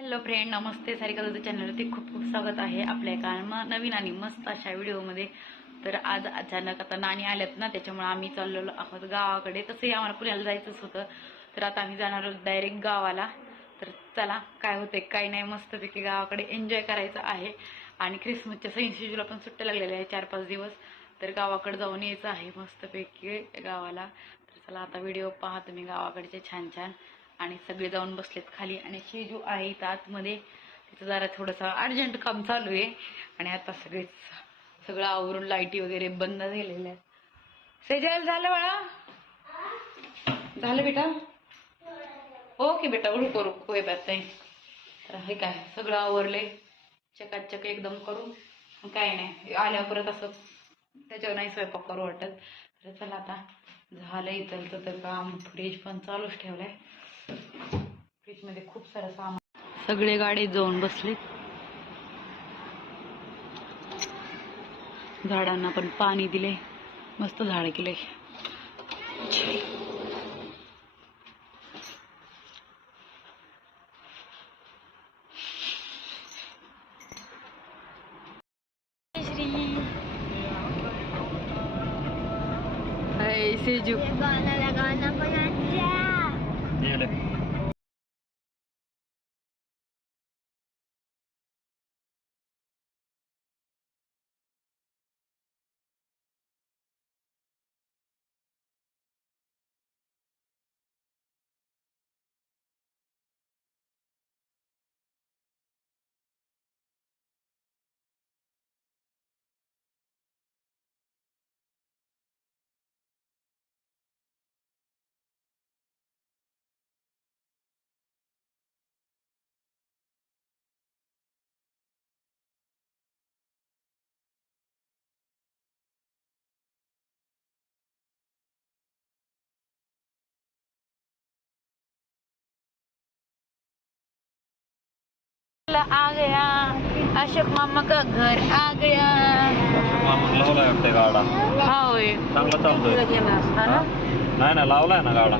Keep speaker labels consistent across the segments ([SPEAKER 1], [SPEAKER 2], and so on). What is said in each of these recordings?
[SPEAKER 1] Hello friend नमस्ते. सारिका दादा चॅनलवरती खूप खूप स्वागत आहे आपल्या एका म- नवीन आणि मस्त अशा व्हिडिओमध्ये. तर आज अचानक आता नाणी आल्यात ना त्याच्यामुळे आम्ही चाललेलो आहोत गावाकडे. तसंही आम्हाला पुण्याला जायचंच होतं. तर आता आम्ही जाणार आहोत डायरेक्ट गावाला. तर चला काय होते काय नाही मस्तपैकी गावाकडे एन्जॉय करायचं आहे. आणि ख्रिसमसच्या सैन पण सुट्ट्या लागलेल्या आहे चार पाच दिवस. तर गावाकडे जाऊन यायचं आहे मस्तपैकी गावाला. तर चला आता व्हिडिओ पहा तुम्ही गावाकडचे छान छान. आणि सगळे जाऊन बसलेत खाली. आणि शेजू आहे इथं आतमध्ये तिथं जरा थोडंसं अर्जंट काम चालू आहे. आणि आता सगळेच सगळं आवरून लाईटी वगैरे बंद झालेल्या आहेत. सेजल झालं बाळा? झालं बेटा? ओके बेटा रुको रुको येतात नाही तर हे काय सगळं आवरलंय. चकाचक एकदम करून. मग काय नाही आल्यावर परत असं त्याच्यावर नाही स्वयंपाक करू वाटत. तर चला आता झालं इथलं तर काम. फ्रीज पण चालूच ठेवलंय. फ्रीजमध्ये खूप सारं सामान. सगळे गाडीत जाऊन बसले. झाडांना पण पाणी दिले. मस्त झाड केले. हाय सेजू.
[SPEAKER 2] गाना लगाना पण
[SPEAKER 1] आ गया अशोक मामा का घर आ गया।
[SPEAKER 3] मग लावलाय वाटतं गाडा.
[SPEAKER 1] हा होय.
[SPEAKER 3] चांगला चालतोय? नाही ना लावलाय ना गाडा.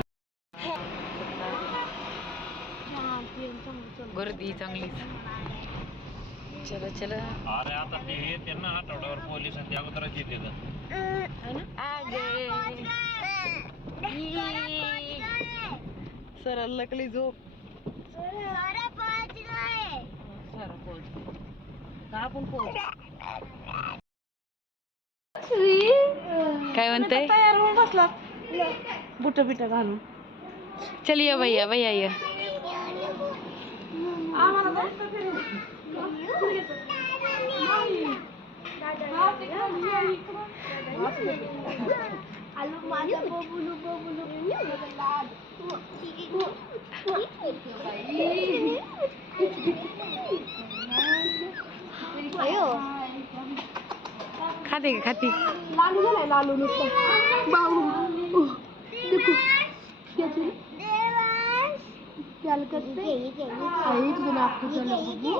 [SPEAKER 1] गर्दी चांगलीच चला चला.
[SPEAKER 3] अरे आता ते हे त्यांना आठवड्यावर
[SPEAKER 1] सर लकली झोप सर पोच का आपण पोच काय म्हणते
[SPEAKER 2] तयार होऊन बसला बुट बिट घालून
[SPEAKER 1] चल ये भैया भैया ये खाते का खाती?
[SPEAKER 2] लालू झालाय लालू नुसतं. कैसे? आई तुझे बुबू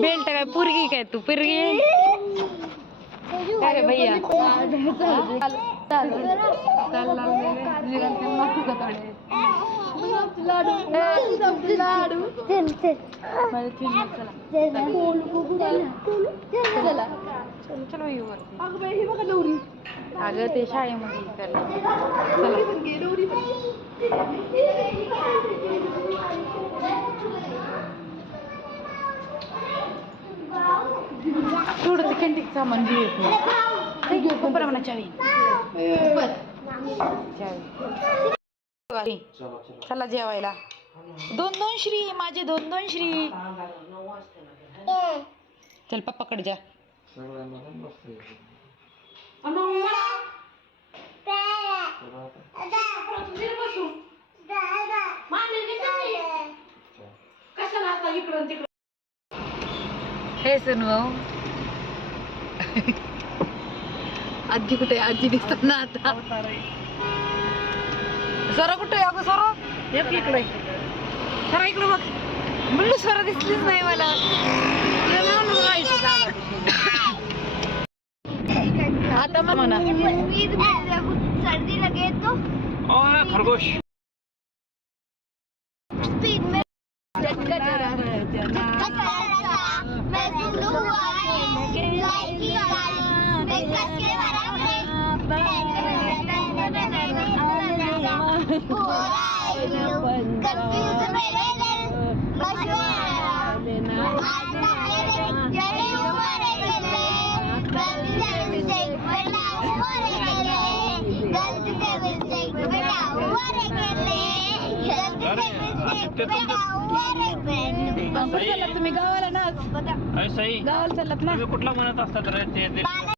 [SPEAKER 1] बेल्ट काय पुरगी काय तू पुरगी? अरे भैया.
[SPEAKER 2] लाडू चल चल चला
[SPEAKER 1] चलो ये वरती
[SPEAKER 2] अगं
[SPEAKER 1] अगं ते शाळेमध्ये करणार थोडं कॅन्टीन सामान घेऊ घेऊ पण म्हणा चावी चावी चला जेवायला. दोन दोन श्री माझे दोन दोन श्री. चल पप्पाकडे जा. हे सुन आजी कुठे? आजी दिसतात ना आता. सरा कुठे? अगं सरा एक इकडे. सरा इकडे बघ. म्हणलं सरा दिसलीच नाही मला? आता म्हणा.
[SPEAKER 2] सर्दी लगे तो
[SPEAKER 3] खरगोश
[SPEAKER 1] तुम्ही गावाला ना गावाला चाललात ना?
[SPEAKER 3] कुठला म्हणत असतात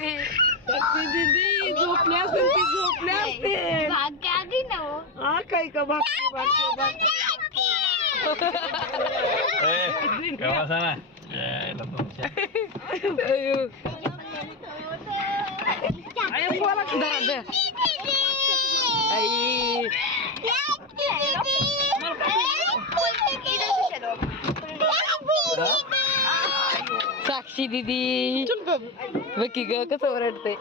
[SPEAKER 2] दीदी झोपले असते ती झोपले असते
[SPEAKER 4] भाग्य आधी ना हो.
[SPEAKER 2] हा काय का भागते भागते भागते
[SPEAKER 3] ए, केव्हा सांगा? यायला तुमच्या.
[SPEAKER 2] अरे बोला की जरा दे. आई
[SPEAKER 1] साक्षी दीदी. बघी ग कसं ओरडते.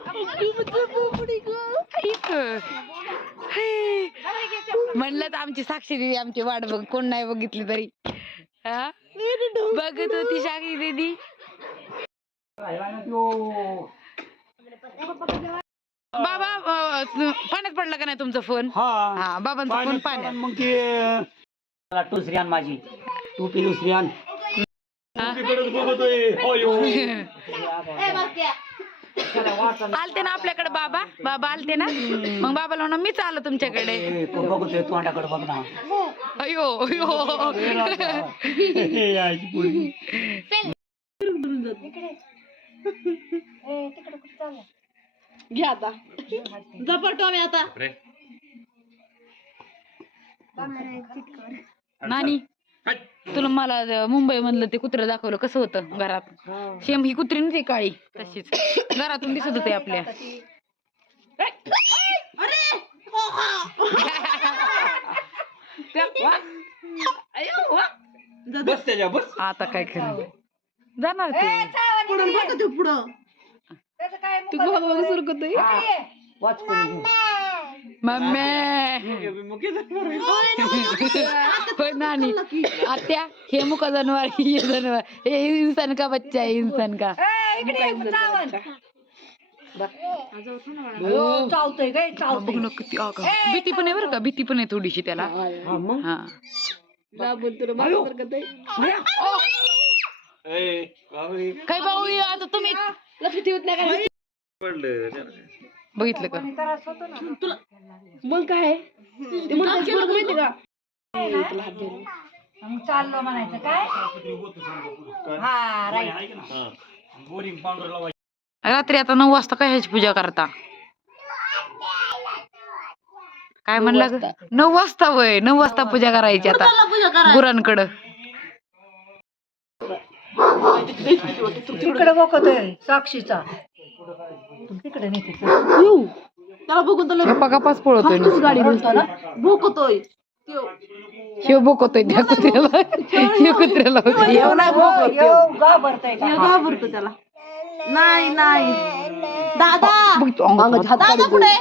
[SPEAKER 1] म्हणलं तर आमची साक्षी दीदी आमची वाट बघ कोण नाही बघितली तरी. हा? बघत होती साक्षी दीदी. बाबा अं, पाण्यात पडला का नाही तुमचा फोन? हा. बाबांचा फोन पाण्यात
[SPEAKER 5] मग ते दुसरी आण माझी.
[SPEAKER 1] आलते ना आपल्याकडे बाबा. बाबा आलते ना? मग बाबाला म्हणा मीच आलो तुमच्याकडे.
[SPEAKER 5] ए, तो बघतोय तोंडाकडे बघ ना.
[SPEAKER 1] अयो अयो.
[SPEAKER 5] हे आईची पोरगी.
[SPEAKER 2] घे आता. जपटो आम्ही आता.
[SPEAKER 3] रे.
[SPEAKER 1] नानी. तुला मला मुंबई मधलं ते कुत्र दाखवलं कसं होतं घरात? शेम ही कुत्री नव्हती काळी. तशीच. घरातून दिसत होते आपल्या.
[SPEAKER 3] बस त्याच्या बस.
[SPEAKER 1] आता काय खरं जाणार ते.
[SPEAKER 2] पुढं तू पुढं. तू बघ बघ सुरू करतोय
[SPEAKER 5] वाच.
[SPEAKER 1] मम्मी होय नानी आत्या हे मुका जनवार हे जनवार हे इंसान का बच्चा है इंसान का
[SPEAKER 2] चालतोय काय
[SPEAKER 1] बघ ना किती. भीती पण आहे बरं का भीती पण आहे थोडीशी त्याला
[SPEAKER 5] हा
[SPEAKER 1] हा. काय भाऊ हे आता तुम्ही
[SPEAKER 2] लक्ष ठेवत नाही काय
[SPEAKER 3] पडलं.
[SPEAKER 1] बघितलं का?
[SPEAKER 2] मग काय? ते म्हणतात पोरगं माहिती का? तुला हात धरून.
[SPEAKER 3] हा.
[SPEAKER 5] बोरिंग पावडर लावायची
[SPEAKER 1] रात्री आता नऊ वाजता कशाची पूजा करता? काय म्हणलं ग? नऊ वाजता वय नऊ वाजता पूजा करायची आता गुरांकडं.
[SPEAKER 2] तिकडे बघतोय साक्षीचा. तिकडे नेते येऊ. त्याला बघून तर
[SPEAKER 1] गप्पा गप्पाच पळतोय नुसता.
[SPEAKER 2] गाडी बोलताना भोकतोय.
[SPEAKER 1] ह्यो बोकतोय त्या कुत्र्याला. ह्यो कुत्र्याला
[SPEAKER 2] येऊ नाही भोकत घाबरतो त्याला. नाही नाही. दादा! दादा पुढे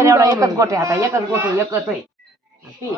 [SPEAKER 5] एवढा एकच गोटे आता एकच गोटे एकच आहे. ती.